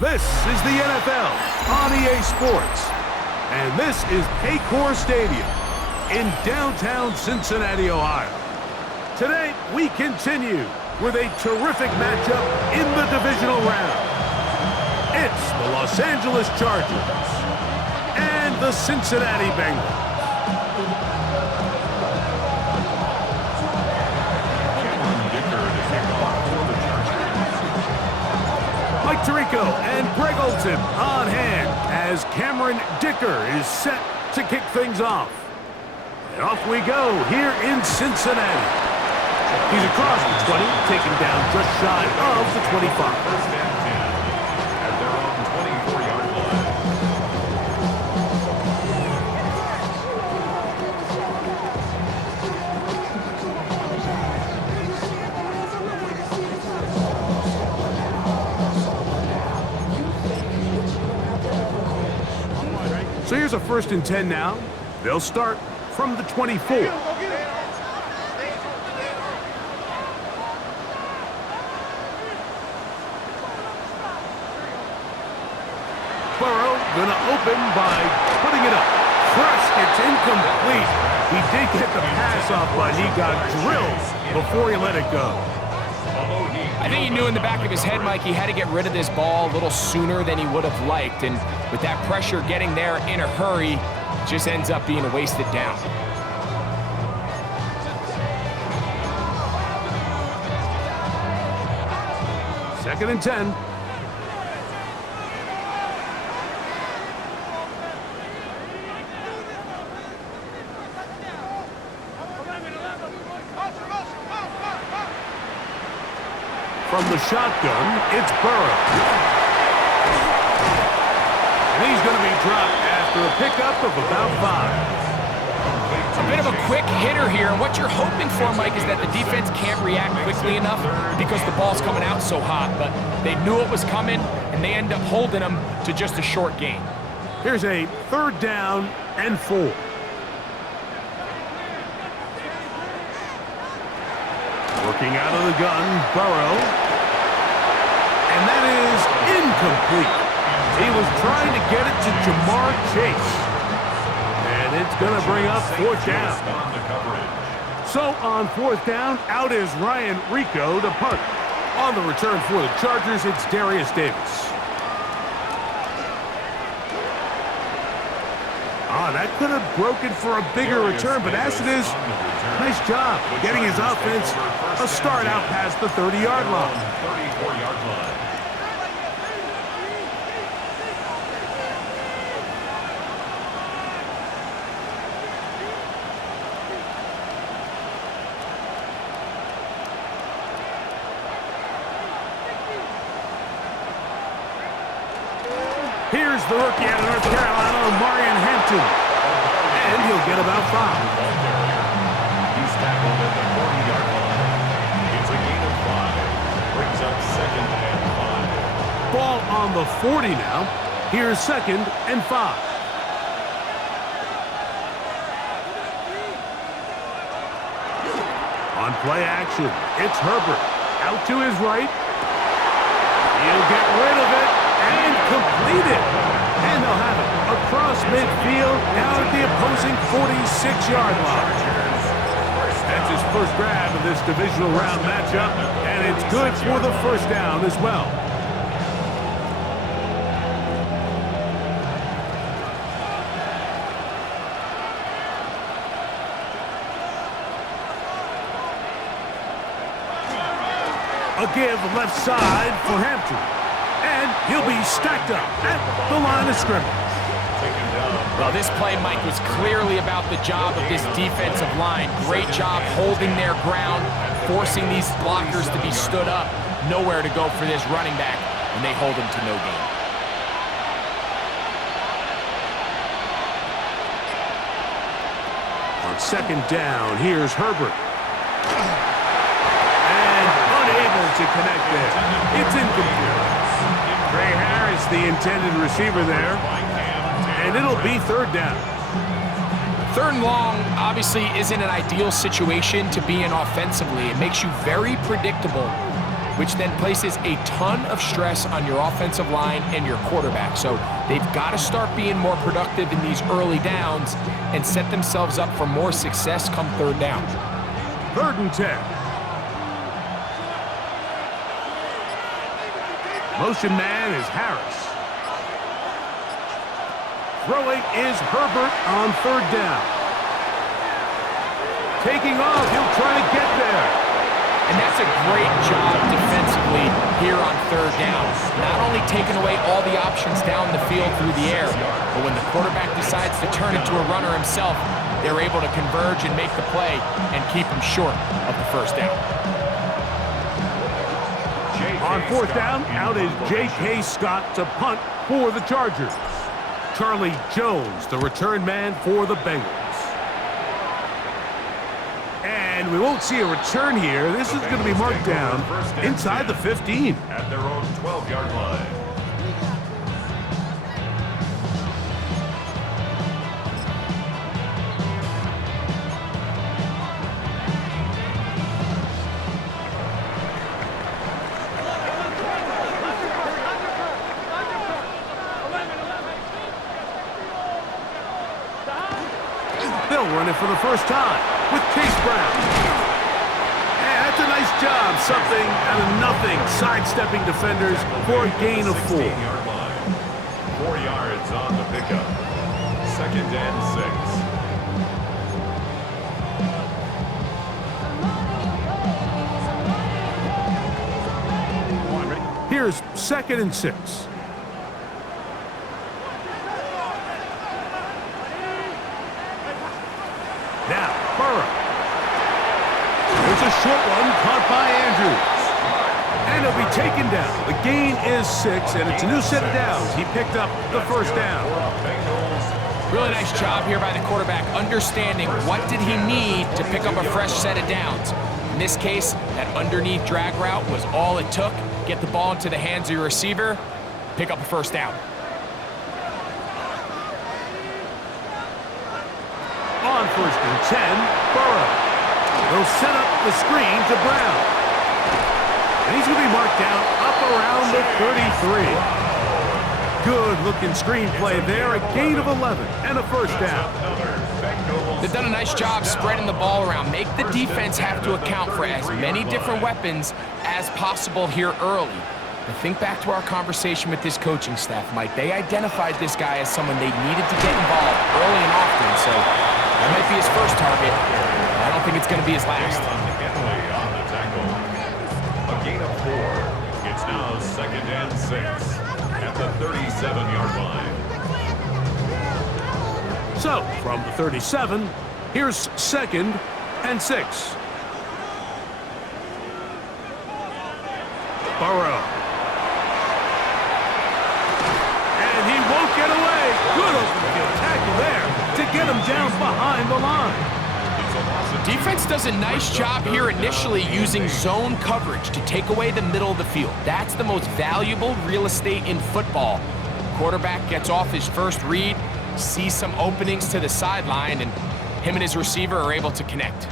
This is the NFL on EA Sports, and this is Paycor Stadium in downtown Cincinnati, Ohio. Today, we continue with a terrific matchup in the divisional round. It's the Los Angeles Chargers and the Cincinnati Bengals. Mike Tirico and Greg Olson on hand as Cameron Dicker is set to kick things off. And off we go here in Cincinnati. He's across the 20, taken down just shy of the 25. First and 10 at their own 24-yard line. So here's a 1st and 10 now. They'll start from the 24. Burrow gonna open by putting it up. First, it's incomplete. He did get the pass off, but he got drilled before he let it go. I think he knew in the back of his head, Mike, he had to get rid of this ball a little sooner than he would have liked. And with that pressure getting there in a hurry, it just ends up being a wasted down. Second and 10. From the shotgun, it's Burrow. And he's going to be dropped after a pickup of about 5. A bit of a quick hitter here. What you're hoping for, Mike, is that the defense can't react quickly enough because the ball's coming out so hot. But they knew it was coming, and they end up holding them to just a short gain. Here's a 3rd down and 4. Working out of the gun, Burrow. And that is incomplete. He was trying to get it to Jamar Chase. And it's going to bring up 4th down. So on 4th down, out is Ryan Rico to punt. On the return for the Chargers, it's Darius Davis. That could have broken for a bigger return, but as it is, nice job getting his offense a start out past the 30-yard line. 34-yard line. Here's the rookie out of North Carolina, Marion Hampton. And he'll get about 5. He's tackled at the 40-yard line. It's a gain of 5. Brings up 2nd and 5. Ball on the 40 now. Here's 2nd and 5. On play action, it's Herbert. Out to his right. He'll get rid of it and complete it. And they'll have it across midfield down at the opposing 46-yard line. That's his first grab of this divisional round matchup, and it's good for the 1st down as well. A give left side for Hampton. And he'll be stacked up at the line of scrimmage. Well, this play, Mike, was clearly about the job of this defensive line. Great job holding their ground, forcing these blockers to be stood up. Nowhere to go for this running back, and they hold him to no gain. On 2nd down, here's Herbert. And unable to connect there. It's incomplete. Trey Harris, the intended receiver there. And it'll be 3rd down. 3rd and long obviously isn't an ideal situation to be in offensively. It makes you very predictable. which then places a ton of stress on your offensive line and your quarterback. So they've got to start being more productive in these early downs and set themselves up for more success come third down. 3rd and 10. Motion man is Harris. Throwing is Herbert on 3rd down. Taking off, he'll try to get there. And that's a great job defensively here on 3rd down. Not only taking away all the options down the field through the air, but when the quarterback decides to turn into a runner himself, they're able to converge and make the play and keep him short of the 1st down. On 4th down, out is J.K. Scott to punt for the Chargers. Charlie Jones, the return man for the Bengals. And we won't see a return here. This is going to be marked down inside the 15. At their own 12-yard line. They'll run it for the first time with Chase Brown. And that's a nice job. Something out of nothing. Sidestepping defenders for a gain of 4. 16-yard line. 4 yards on the pickup. 2nd and 6. Here's 2nd and 6. Now, Burrow. There's a short one caught by Andrews. And he'll be taken down. The gain is 6, and it's a new set of downs. He picked up the 1st down. Really nice job here by the quarterback, understanding what did he need to pick up a fresh set of downs. In this case, that underneath drag route was all it took. Get the ball into the hands of your receiver, pick up a 1st down. On 1st and 10, Burrow. They'll set up the screen to Brown. And he's going to be marked down up around the 33. Good-looking screenplay there. A gain of 11 and a 1st down. They've done a nice job spreading the ball around. Make the defense have to account for as many different weapons as possible here early. But think back to our conversation with this coaching staff, Mike. They identified this guy as someone they needed to get involved early and often. So that might be his first target. I don't think it's going to be his last. On the tackle. A gain of 4. It's now 2nd and 6 at the 37-yard line. So, from the 37, here's 2nd and 6. Burrow. And he won't get away. Good open field tackle there to get him down behind the line. Defense does a nice job here initially using zone coverage to take away the middle of the field. That's the most valuable real estate in football. Quarterback gets off his first read, sees some openings to the sideline, and him and his receiver are able to connect.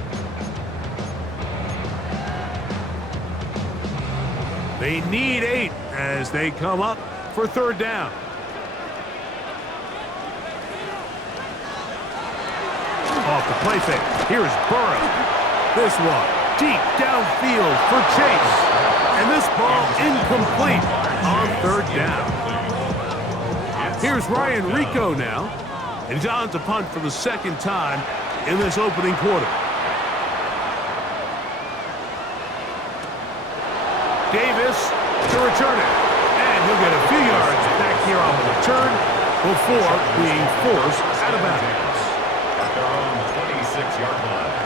They need 8 as they come up for 3rd down. Off the play fake. Here's Burrow. This one deep downfield for Chase. And this ball incomplete on 3rd down. Here's Ryan Rico now. And he's on to punt for the 2nd time in this opening quarter. Davis to return it. And he'll get a few yards back here on the return before being forced out of bounds. At their own 26-yard line.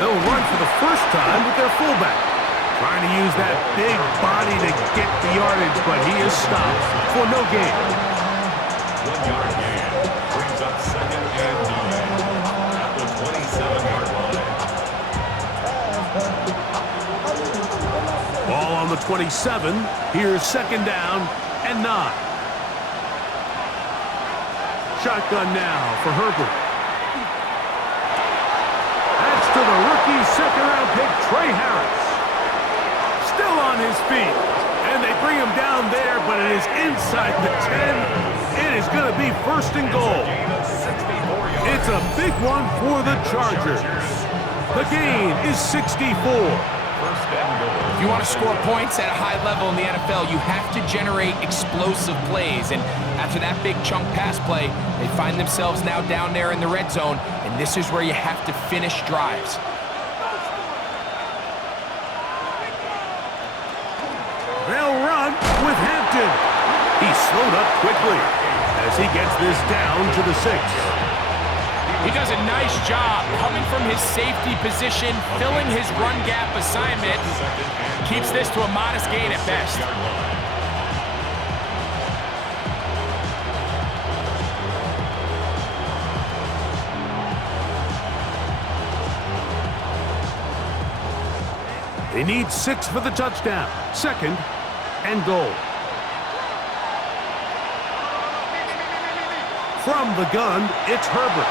They'll run for the first time with their fullback. Trying to use that big body to get the yardage, but he is stopped for no gain. 1 yard gain brings up up second and 9 at the 27-yard line. Ball on the 27. Here's second down and 9. Shotgun now for Herbert. That's to the rookie second-round pick, Trey Harris. Still on his feet. And they bring him down there, but it is inside the 10. It is going to be first and goal. It's a big one for the Chargers. The gain is 64. If you want to score points at a high level in the NFL, you have to generate explosive plays. And after that big chunk pass play, they find themselves now down there in the red zone, and this is where you have to finish drives. They'll run with Hampton. He's slowed up quickly as he gets this down to the 6. He does a nice job coming from his safety position, filling his run gap assignment. Keeps this to a modest gain at best. They need 6 for the touchdown. Second and goal. From the gun, it's Herbert.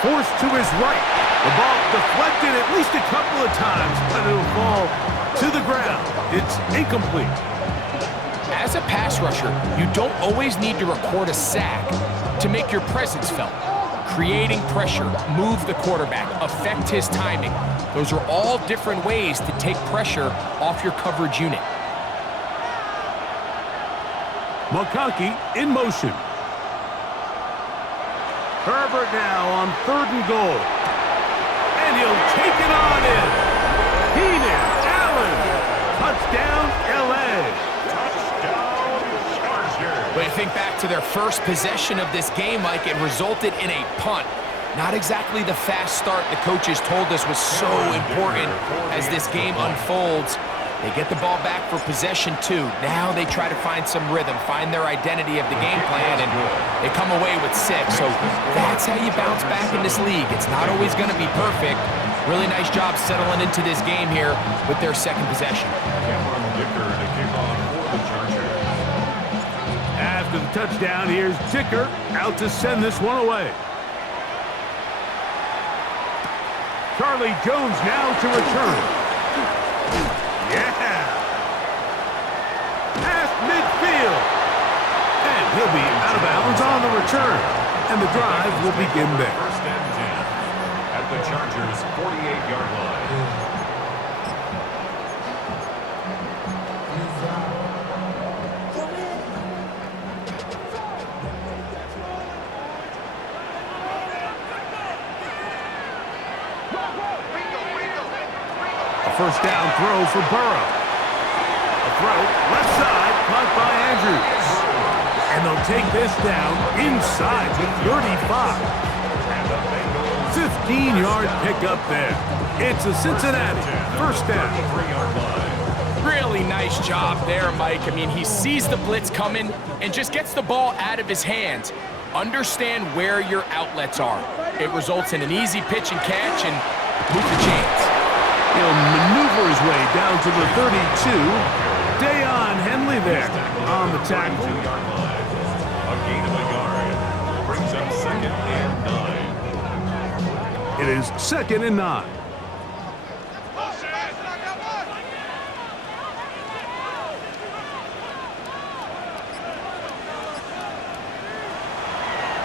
Forced to his right. The ball deflected at least a couple of times, but it'll fall to the ground. It's incomplete. As a pass rusher, you don't always need to record a sack to make your presence felt. Creating pressure, move the quarterback, affect his timing. Those are all different ways to take pressure off your coverage unit. McConkey in motion. Herbert now on third and goal. And he'll take it on in. Keenan Allen. Touchdown, L.A. Touchdown, Chargers. When you think back to their first possession of this game, Mike, it resulted in a punt. Not exactly the fast start the coaches told us was so important as this game unfolds. They get the ball back for possession 2. Now they try to find some rhythm, find their identity of the game plan, and they come away with 6. So that's how you bounce back in this league. It's not always going to be perfect. Really nice job settling into this game here with their second possession. Dicker to kick off for the Chargers. After the touchdown, here's Dicker out to send this one away. Charlie Jones now to return. Yeah! Past midfield. And he'll be out of bounds on the return. And the drive will begin there. First and 10 at the Chargers' 48-yard line. First down throw for Burrow. A throw, left side, caught by Andrews. And they'll take this down inside the 35. 15-yard pickup there. It's a Cincinnati first down. Really nice job there, Mike. I mean, he sees the blitz coming and just gets the ball out of his hands. Understand where your outlets are. It results in an easy pitch and catch and move the chains. He'll maneuver his way down to the 32. Dayon Henley there on the tackle. A gain of a yard brings up second and 9. It is second and 9.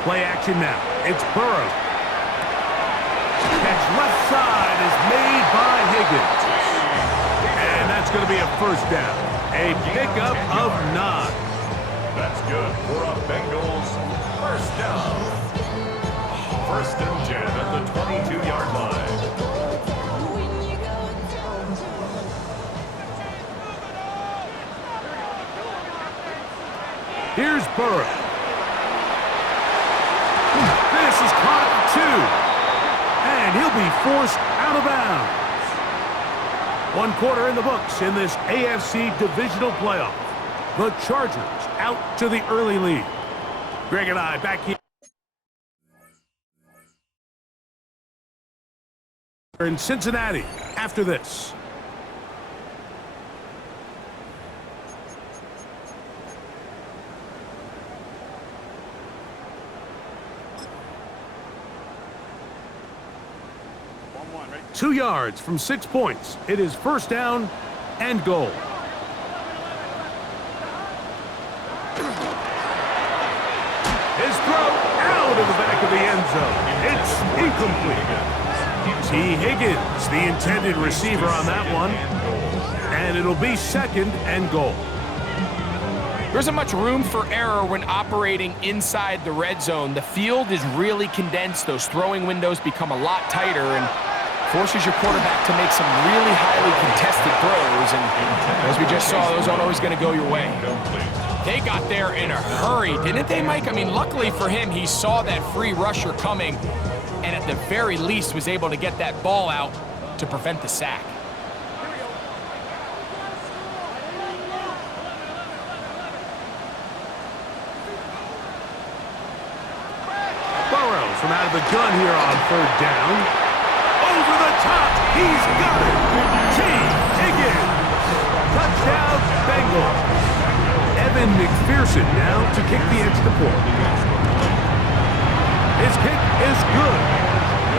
Play action now. It's Burrow. Catch left side is made by Higgins. And that's going to be a first down. A pickup of 9. That's good for a Bengals first down. First and 10 at the 22-yard line. Here's Burrow. This is caught at 2. And he'll be forced out of bounds. 1 quarter in the books in this AFC divisional playoff. The Chargers out to the early lead. Greg and I back here. in Cincinnati after this. Ready? 2 yards from 6 points. It is first down and goal. His throw out of the back of the end zone. It's incomplete. T. Higgins, the intended receiver on that one. And it'll be second and goal. There isn't much room for error when operating inside the red zone. The field is really condensed. Those throwing windows become a lot tighter and forces your quarterback to make some really highly contested throws. And as we just saw, those aren't always going to go your way. They got there in a hurry, didn't they, Mike? I mean, luckily for him, he saw that free rusher coming and at the very least was able to get that ball out to prevent the sack. Burrows from out of the gun here on third down. Over the top, he's got it. T. Higgins. Touchdown, Bengals. Evan McPherson now to kick the extra point. His kick is good.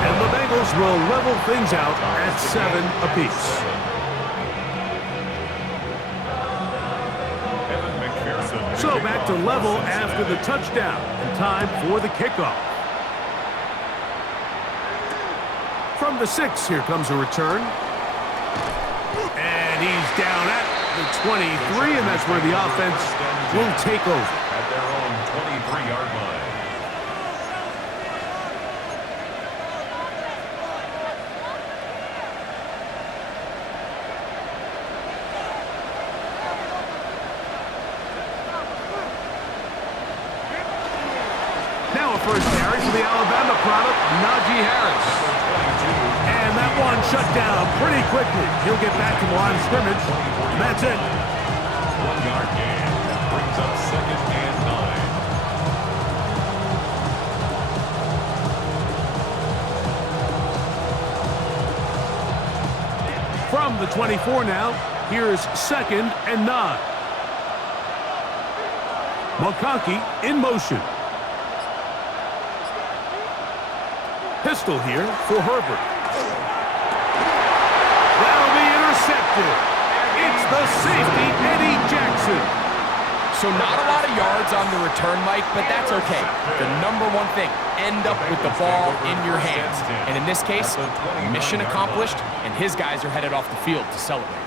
And the Bengals will level things out at 7 apiece. So back to level after the touchdown. And time for the kickoff. From the 6, here comes a return. And he's down at the 23, and that's where the offense will take over. At their own 23-yard line. Now a first carry for the Alabama product, Najee Harris. And that one shut down pretty quickly. He'll get back to the line of scrimmage, and that's it. 1-yard gain. That brings up second and 9. From the 24 now, here's second and 9. McConkey in motion. Pistol here for Herbert. That'll be intercepted. It's the safety, Eddie Jackson. So not a lot of yards on the return, Mike, but that's okay. The number one thing, end up with the ball in your hands. And in this case, mission accomplished, and his guys are headed off the field to celebrate.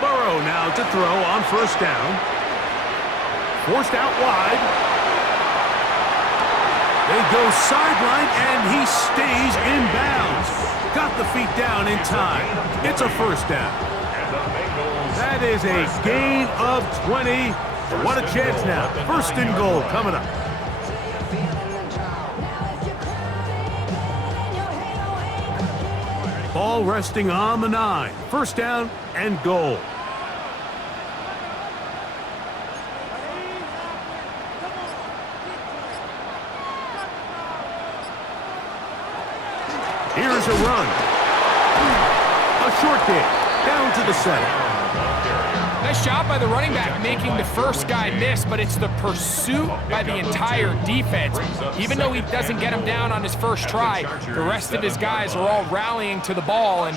Burrow now to throw on first down. Forced out wide. They go sideline, and he stays in bounds. Got the feet down in time. It's a first down. That is a gain of 20. What a chance now. First and goal coming up. Ball resting on the 9. First down and goal. Here's a run. A short game. Down to the center. Nice job by the running back making the first guy miss, but it's the pursuit by the entire defense. Even though he doesn't get him down on his first try, the rest of his guys are all rallying to the ball, and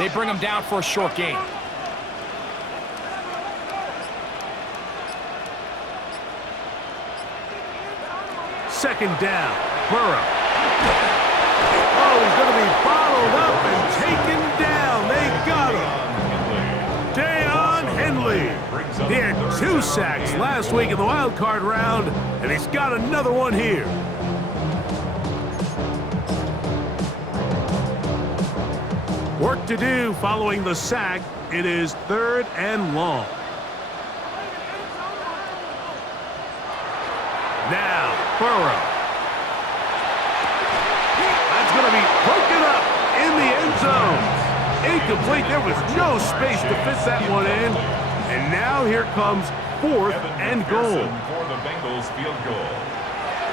they bring him down for a short gain. Second down. Burrow. Oh, he's going to be bottled up and taken down. They got him. Deion Henley. He had 2 sacks last week in the wild card round, and he's got another one here. Work to do following the sack. It is third and long. Now, Burrow. That's going to be broken up in the end zone. Incomplete. There was no space to fit that one in. And now here comes 4th and goal. For the Bengals field goal.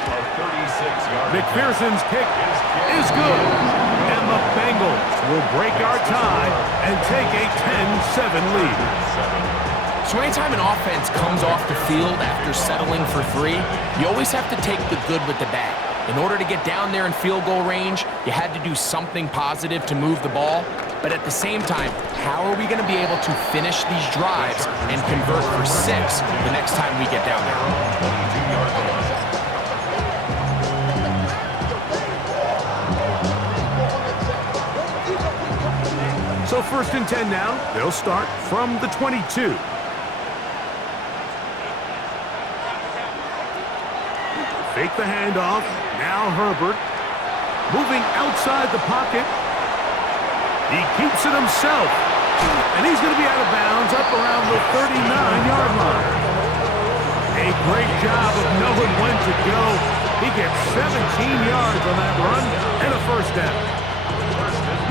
A 36-yard McPherson's kick is good. And the Bengals will break our tie and take a 10-7 lead. So anytime an offense comes off the field after settling for 3, you always have to take the good with the bad. In order to get down there in field goal range, you had to do something positive to move the ball. But at the same time, how are we going to be able to finish these drives and convert for 6 the next time we get down there? 22-yard line. So 1st and 10 now. They'll start from the 22. Fake the handoff. Now Herbert. Moving outside the pocket. He keeps it himself. And he's going to be out of bounds up around the 39-yard line. A great job of knowing when to go. He gets 17 yards on that run and a 1st down.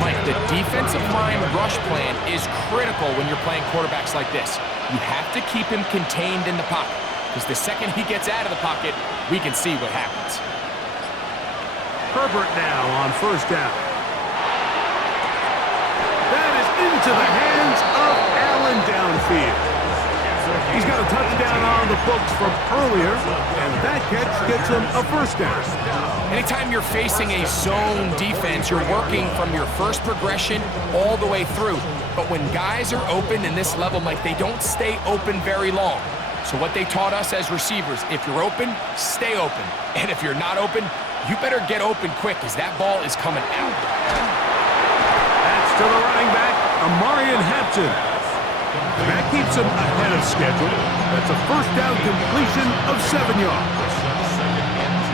Mike, the defensive line rush plan is critical when you're playing quarterbacks like this. You have to keep him contained in the pocket, because the second he gets out of the pocket, we can see what happens. Herbert now on 1st down. That is into the hands of Allen downfield. He's got a touchdown on the books from earlier, and that catch gets him a 1st down. Anytime you're facing a zone defense, you're working from your first progression all the way through. But when guys are open in this level, Mike, they don't stay open very long. So what they taught us as receivers, if you're open, stay open. And if you're not open, you better get open quick, because that ball is coming out. That's to the running back, Amarian Hampton. That keeps him ahead of schedule. That's a 1st down completion of 7 yards.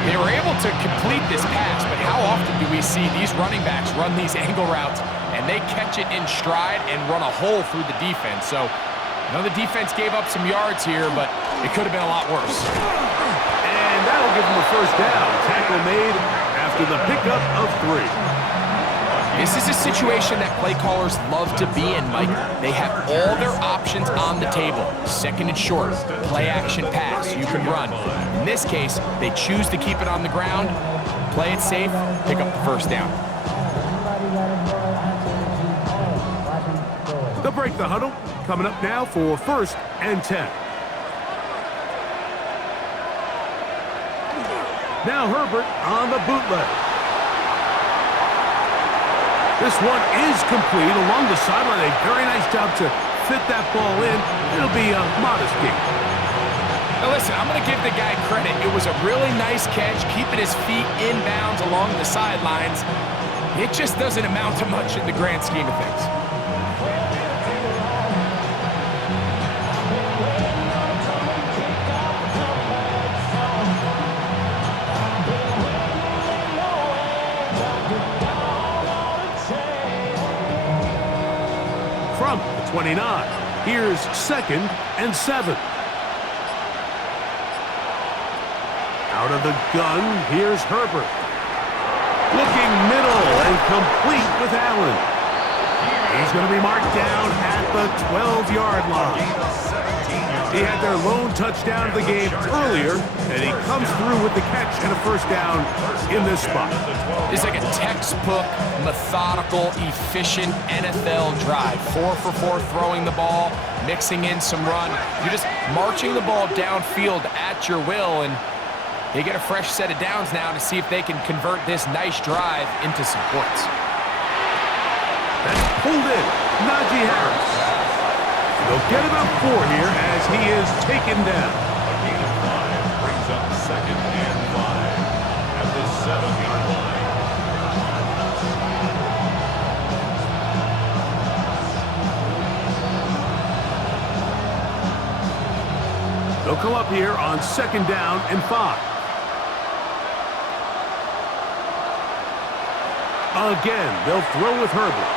They were able to complete this pass, but how often do we see these running backs run these angle routes and they catch it in stride and run a hole through the defense? So, I know the defense gave up some yards here, but it could have been a lot worse. And that'll give him a 1st down. Tackle made after the pickup of 3. This is a situation that play callers love to be in, Mike. They have all their options on the table. 2nd and short, play action pass, you can run. In this case, they choose to keep it on the ground, play it safe, pick up the 1st down. They'll break the huddle. Coming up now for 1st and 10. Now Herbert on the bootleg. This one is complete along the sideline. A very nice job to fit that ball in. It'll be a modest gain. Now listen, I'm going to give the guy credit. It was a really nice catch, keeping his feet inbounds along the sidelines. It just doesn't amount to much in the grand scheme of things. From the 29, here's 2nd and 7. Out of the gun, here's Herbert. Looking middle and complete with Allen. He's going to be marked down at the 12-yard line. He had their lone touchdown of the game earlier, and he comes through with the catch and a 1st down in this spot. It's like a textbook, methodical, efficient NFL drive. 4 for 4 throwing the ball, mixing in some run. You're just marching the ball downfield at your will, and they get a fresh set of downs now to see if they can convert this nice drive into some points. That's pulled in. Najee Harris. They'll get about 4 here as he is taken down. A gain of 5 brings up 2nd and 5 at the 7-yard line. They'll come up here on 2nd down and 5. Again, they'll throw with Herbert.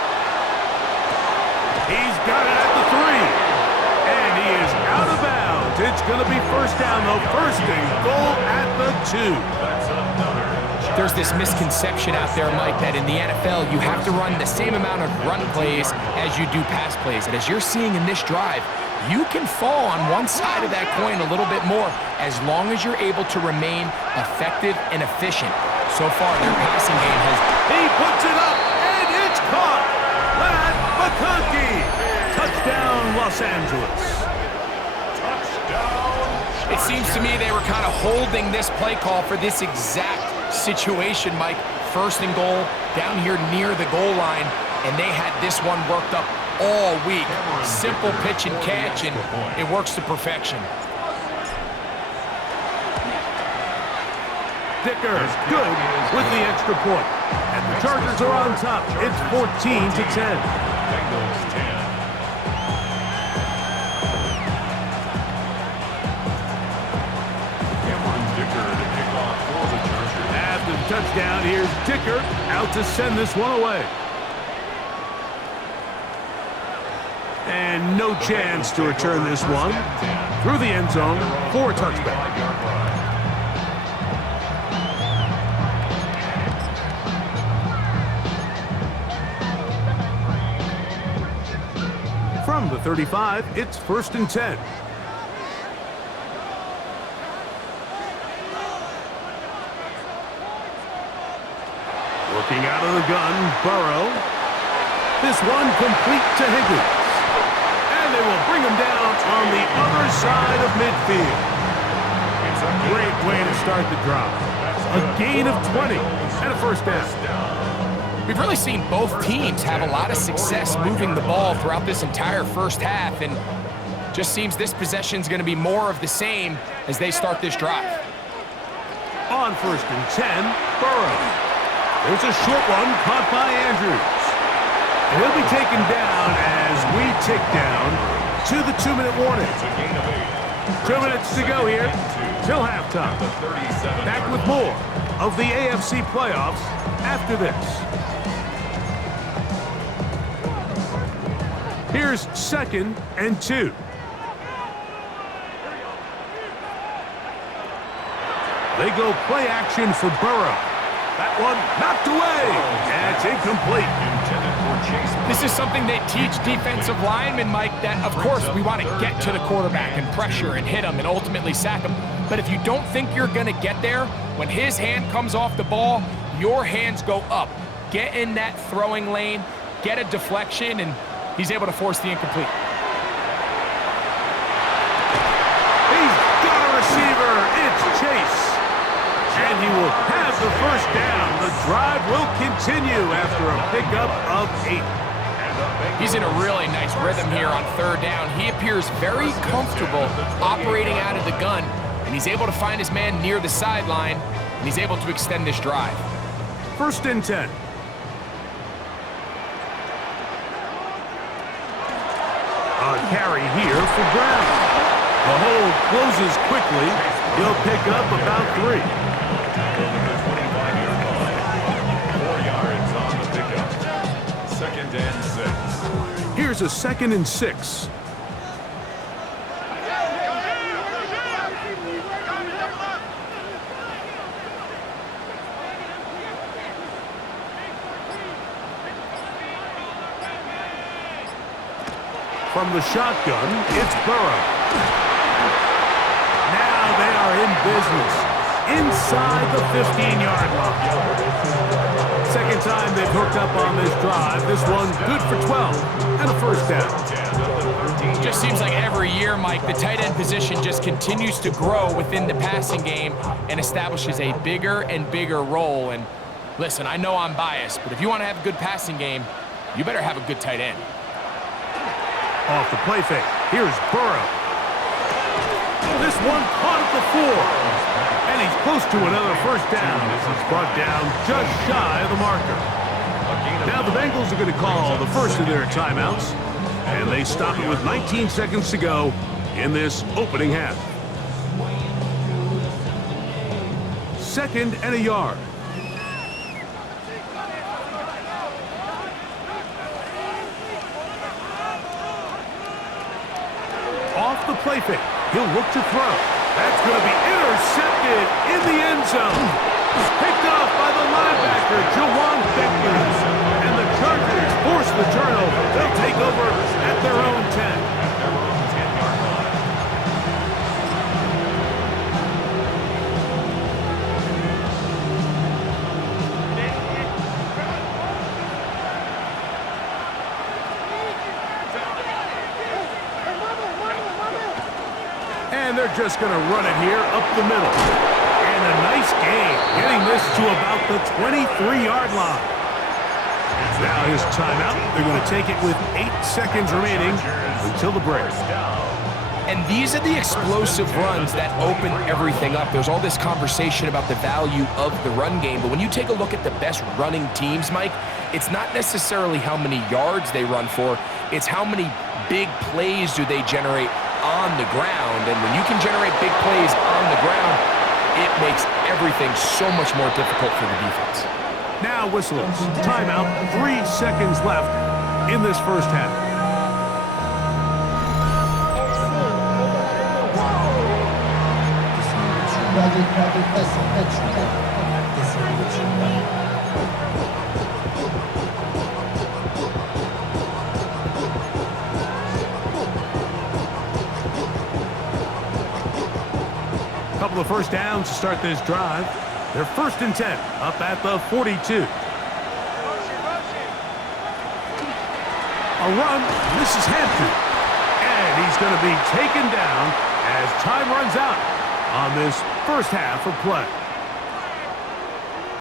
He's got it at the 3. And he is out of bounds. It's going to be 1st down, though. 1st and goal at the 2. That's another. There's this misconception out there, Mike, that in the NFL, you have to run the same amount of run plays as you do pass plays. And as you're seeing in this drive, you can fall on one side of that coin a little bit more as long as you're able to remain effective and efficient. So far, their passing game has... He puts it up, and it's caught. Matt McConkey. Touchdown, Los Angeles. Touchdown. It seems to me they were kind of holding this play call for this exact situation, Mike. First and goal, down here near the goal line, and they had this one worked up all week. Simple pitch and catch, and it works to perfection. Dicker, good with the extra point. And the Chargers are on top. It's 14-10. Bengals 10. After the touchdown, here's Dicker out to send this one away. And no chance to return this one through the end zone for a touchback. From the 35, it's 1st and 10. Looking out of the gun, Burrow. This one complete to Higgins. And they will bring him down on the other side of midfield. It's a great way to start the drive. A gain of 20 and a first down. We've really seen both teams have a lot of success moving the ball throughout this entire first half, and just seems this possession's going to be more of the same as they start this drive. On 1st and 10, Burrow. There's a short one caught by Andrews. And he'll be taken down as we tick down to the 2-minute warning. 2 minutes to go here till halftime. Back with more of the AFC playoffs after this. Here's 2nd and 2. They go play action for Burrow. That one knocked away, and it's incomplete. This is something they teach defensive linemen, Mike, that, of course, we want to get to the quarterback and pressure and hit him and ultimately sack him. But if you don't think you're going to get there, when his hand comes off the ball, your hands go up. Get in that throwing lane, get a deflection, and he's able to force the incomplete. He's got a receiver. It's Chase. And he will have the first down. The drive will continue after a pickup of 8. He's in a really nice rhythm here on 3rd down. He appears very comfortable operating out of the gun, and he's able to find his man near the sideline, and he's able to extend this drive. 1st and 10. A carry here for Brown. The hold closes quickly. He'll pick up about 3. Over the 25-yard line. 4 yards on the pickup. 2nd and 6. Here's a 2nd and 6. From the shotgun, it's Burrow. Now they are in business. Inside the 15-yard line. Second time they've hooked up on this drive. This one good for 12 and a first down. Just seems like every year, Mike, the tight end position just continues to grow within the passing game and establishes a bigger and bigger role. And listen, I know I'm biased, but if you want to have a good passing game, you better have a good tight end. Off the play fake. Here's Burrow. This one caught at the 4. And he's close to another first down as he's brought down just shy of the marker. Now the Bengals are going to call the first of their timeouts. And they stop it with 19 seconds to go in this opening half. 2nd and a yard. Off the play fake. He'll look to throw. That's going to be intercepted in the end zone. Picked off by the linebacker, Jawan Beckers. And the Chargers force the turnover. They'll take over at their own 10. they're just going to run it here up the middle. And a nice gain, getting this to about the 23-yard line. Now his timeout. They're going to take it with 8 seconds remaining until the break. And these are the explosive runs that open everything up. There's all this conversation about the value of the run game, but when you take a look at the best running teams, Mike, it's not necessarily how many yards they run for, it's how many big plays do they generate on the ground. And when you can generate big plays on the ground, it makes everything so much more difficult for the defense. Now whistles. Timeout. 3 seconds left in this first half. Couple of first downs to start this drive. They're 1st and 10, up at the 42. A run, this is Hampton. And he's going to be taken down as time runs out on this first half of play.